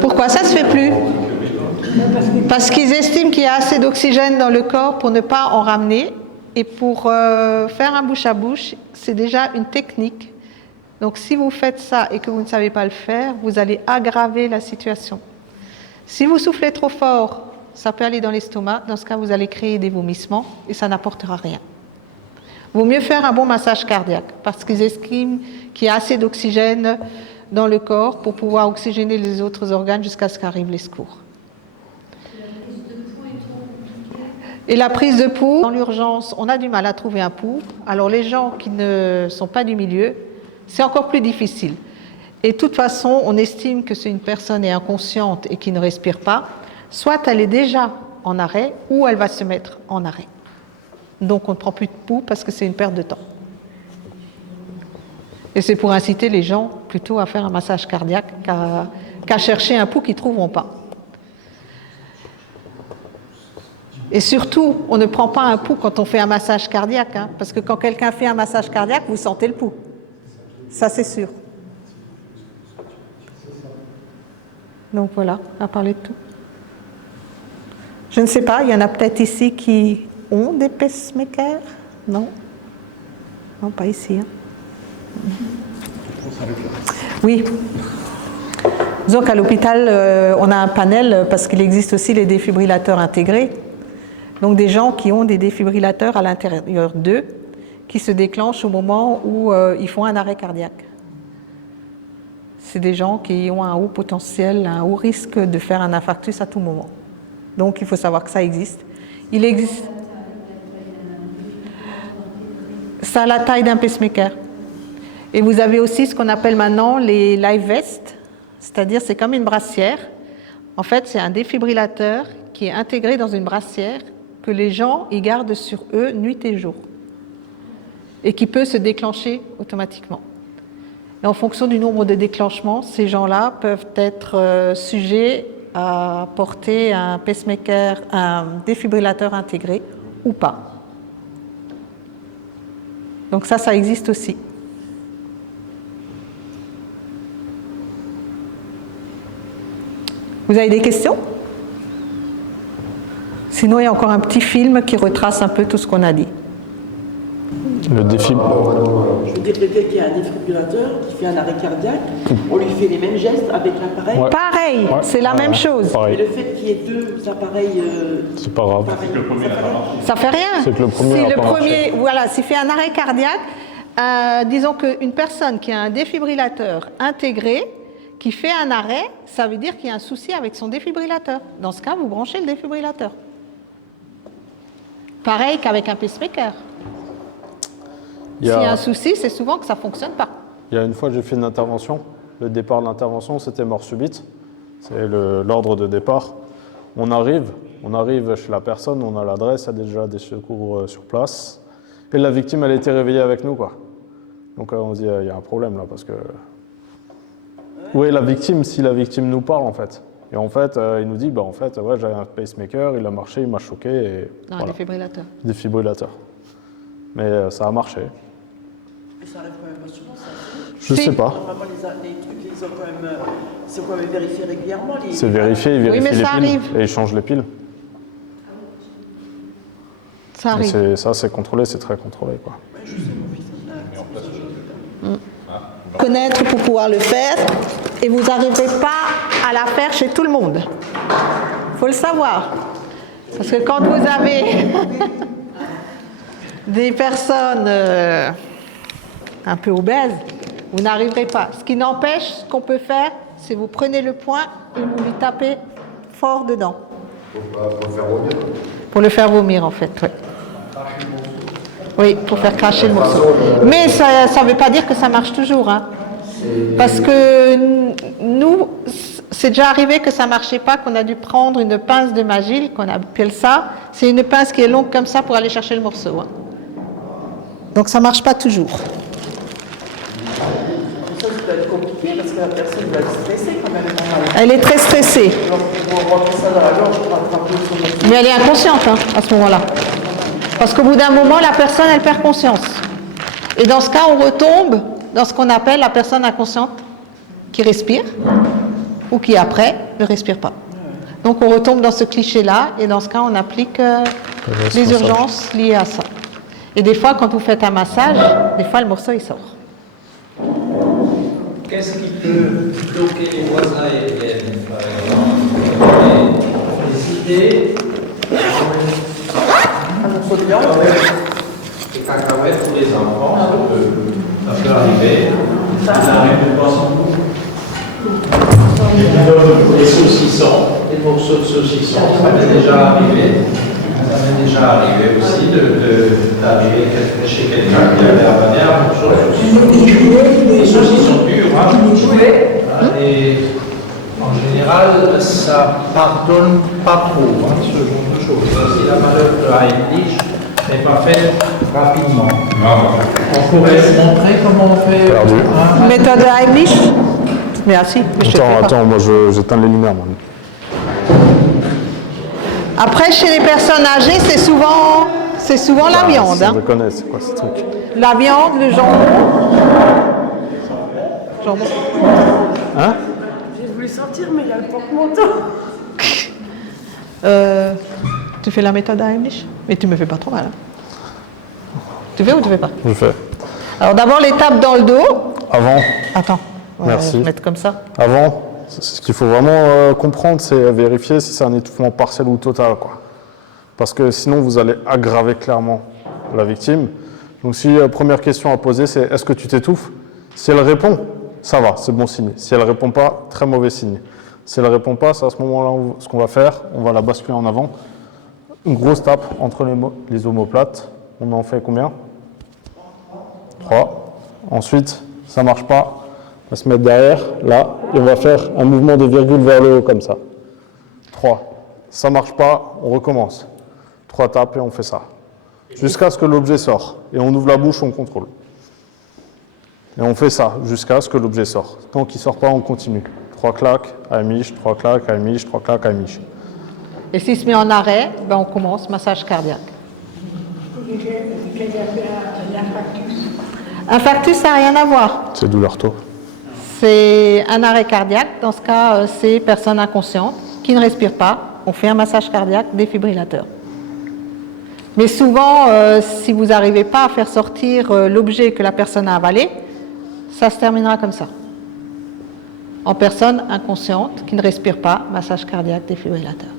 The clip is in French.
Pourquoi ça se fait plus? Parce qu'ils estiment qu'il y a assez d'oxygène dans le corps pour ne pas en ramener. Et pour faire un bouche à bouche, c'est déjà une technique. Donc si vous faites ça et que vous ne savez pas le faire, vous allez aggraver la situation. Si vous soufflez trop fort, ça peut aller dans l'estomac. Dans ce cas, vous allez créer des vomissements et ça n'apportera rien. Vaut mieux faire un bon massage cardiaque parce qu'ils estiment qu'il y a assez d'oxygène dans le corps pour pouvoir oxygéner les autres organes jusqu'à ce qu'arrivent les secours. Et la prise de pouls, dans l'urgence, on a du mal à trouver un pouls. Alors les gens qui ne sont pas du milieu, c'est encore plus difficile. Et de toute façon, on estime que c'est une personne est inconsciente et qui ne respire pas, soit elle est déjà en arrêt ou elle va se mettre en arrêt. Donc on ne prend plus de pouls parce que c'est une perte de temps. Et c'est pour inciter les gens plutôt à faire un massage cardiaque qu'à chercher un pouls qu'ils ne trouveront pas. Et surtout, on ne prend pas un pouls quand on fait un massage cardiaque, hein, parce que quand quelqu'un fait un massage cardiaque, vous sentez le pouls. Ça, c'est sûr. Donc voilà, à parler de tout. Je ne sais pas, il y en a peut-être ici qui ont des pacemakers? Non? Non, pas ici. Hein. Oui. Disons qu'à l'hôpital, on a un panel parce qu'il existe aussi les défibrillateurs intégrés. Donc des gens qui ont des défibrillateurs à l'intérieur d'eux qui se déclenchent au moment où ils font un arrêt cardiaque. C'est des gens qui ont un haut potentiel, un haut risque de faire un infarctus à tout moment. Donc il faut savoir que ça existe. Il existe. Ça a la taille d'un pacemaker. Et vous avez aussi ce qu'on appelle maintenant les live vests, c'est-à-dire c'est comme une brassière. En fait, c'est un défibrillateur qui est intégré dans une brassière que les gens y gardent sur eux nuit et jour et qui peut se déclencher automatiquement. Et en fonction du nombre de déclenchements, ces gens-là peuvent être sujets à porter un pacemaker, un défibrillateur intégré ou pas. Donc ça existe aussi. Vous avez des questions ? Sinon, il y a encore un petit film qui retrace un peu tout ce qu'on a dit. Le défi. Je veux dire, quelqu'un qui a un défibrillateur, qui fait un arrêt cardiaque, on lui fait les mêmes gestes avec l'appareil. Ouais. Pareil, ouais. C'est la même chose. Pareil. Et le fait qu'il y ait deux appareils. C'est pas grave. Pareil, ça fait rien. C'est que le premier. Si le premier, voilà, s'il fait un arrêt cardiaque, disons qu'une personne qui a un défibrillateur intégré, qui fait un arrêt, ça veut dire qu'il y a un souci avec son défibrillateur. Dans ce cas, vous branchez le défibrillateur. Pareil qu'avec un pacemaker. S'il y a un souci, c'est souvent que ça ne fonctionne pas. Il y a une fois, j'ai fait une intervention. Le départ de l'intervention, c'était mort subite. C'est l'ordre de départ. On arrive chez la personne, on a l'adresse, il y a déjà des secours sur place. Et la victime, elle a été réveillée avec nous, quoi. Donc on se dit, il y a un problème là, parce que... Oui, la victime, si la victime nous parle, en fait. Et en fait, il nous dit, en fait, ouais, j'avais un pacemaker, il a marché, il m'a choqué. Et non, voilà. Un défibrillateur. Défibrillateur. Mais ça a marché. Mais ça arrive quand même pas souvent, ça. Je sais pas. Normalement, les trucs, ils sont quand même vérifiés régulièrement. C'est vérifié, ils vérifient les piles. Arrive. Et ils changent les piles. Ça arrive. Et ça, c'est contrôlé, c'est très contrôlé, quoi. Ouais, je sais, mon fils. Connaître pour pouvoir le faire, et vous n'arriverez pas à la faire chez tout le monde. Il faut le savoir. Parce que quand vous avez des personnes un peu obèses, vous n'arriverez pas. Ce qui n'empêche, ce qu'on peut faire, c'est vous prenez le poing et vous lui tapez fort dedans. Pour le faire vomir. Pour le faire vomir, en fait, oui. Oui, pour faire cracher le morceau. Mais ça ne veut pas dire que ça marche toujours. Hein. Parce que nous, c'est déjà arrivé que ça ne marchait pas, qu'on a dû prendre une pince de Magil, qu'on appelle ça. C'est une pince qui est longue comme ça pour aller chercher le morceau. Hein. Donc ça ne marche pas toujours. Ça peut être compliqué parce que la personne va être stressée quand même. Elle est très stressée. Donc on rentrer ça dans la gorge pour attraper son morceau. Mais elle est inconsciente hein, à ce moment-là. Parce qu'au bout d'un moment, la personne, elle perd conscience. Et dans ce cas, on retombe dans ce qu'on appelle la personne inconsciente qui respire. ou qui après ne respire pas. Donc on retombe dans ce cliché-là et dans ce cas on applique les urgences liées à ça. Et des fois quand vous faites un massage, des fois le morceau il sort. Qu'est-ce qui peut bloquer les voies aériennes, par exemple? Les idées, les cacahuètes pour les enfants, ça peut arriver. Ça arrive pas souvent. Les saucissons, les morceaux de saucissons, ça m'est déjà arrivé. Ça m'est déjà arrivé aussi d'arriver chez quelqu'un qui avait amené un morceau de saucisson. Les saucissons durs, hein. Et en général, ça pardonne pas trop, hein, ce genre de choses. Si la manœuvre de Heimlich n'est pas faite rapidement. On pourrait montrer comment on fait. Perdu. Méthode Heimlich. Merci. Attends, moi j'éteins les lumières. Moi. Après, chez les personnes âgées, c'est souvent la viande. Je connais, c'est quoi ce truc? La viande, le jambon. Jambon. Hein? J'ai voulu sortir, mais il y a le porte-manteau. Tu fais la méthode Heimlich? Mais tu me fais pas trop mal. Hein. Tu fais ou tu fais pas? Je fais. Alors d'abord, l'étape dans le dos. Avant. Attends. On va Merci. mettre comme ça. Avant, ce qu'il faut vraiment comprendre, c'est vérifier si c'est un étouffement partiel ou total, quoi. Parce que sinon, vous allez aggraver clairement la victime. Donc, si la première question à poser, c'est est-ce que tu t'étouffes? Si elle répond, ça va, c'est bon signe. Si elle ne répond pas, très mauvais signe. Si elle ne répond pas, c'est à ce moment-là ce qu'on va faire, on va la basculer en avant. Une grosse tape entre les omoplates. On en fait combien? 3. Ensuite, ça ne marche pas. On va se mettre derrière, là, et on va faire un mouvement de virgule vers le haut, comme ça. 3. Ça ne marche pas, on recommence. 3 tapes et on fait ça. Jusqu'à ce que l'objet sort. Et on ouvre la bouche, on contrôle. Et on fait ça, jusqu'à ce que l'objet sort. Tant qu'il ne sort pas, on continue. 3 claques, Heimlich, 3 claques, Heimlich, 3 claques, Heimlich. Et s'il se met en arrêt, ben on commence, massage cardiaque. Infarctus, ça n'a rien à voir. C'est d'où l'ortho. C'est un arrêt cardiaque. Dans ce cas, c'est personne inconsciente qui ne respire pas. On fait un massage cardiaque défibrillateur. Mais souvent, si vous n'arrivez pas à faire sortir l'objet que la personne a avalé, ça se terminera comme ça. En personne inconsciente qui ne respire pas, massage cardiaque défibrillateur.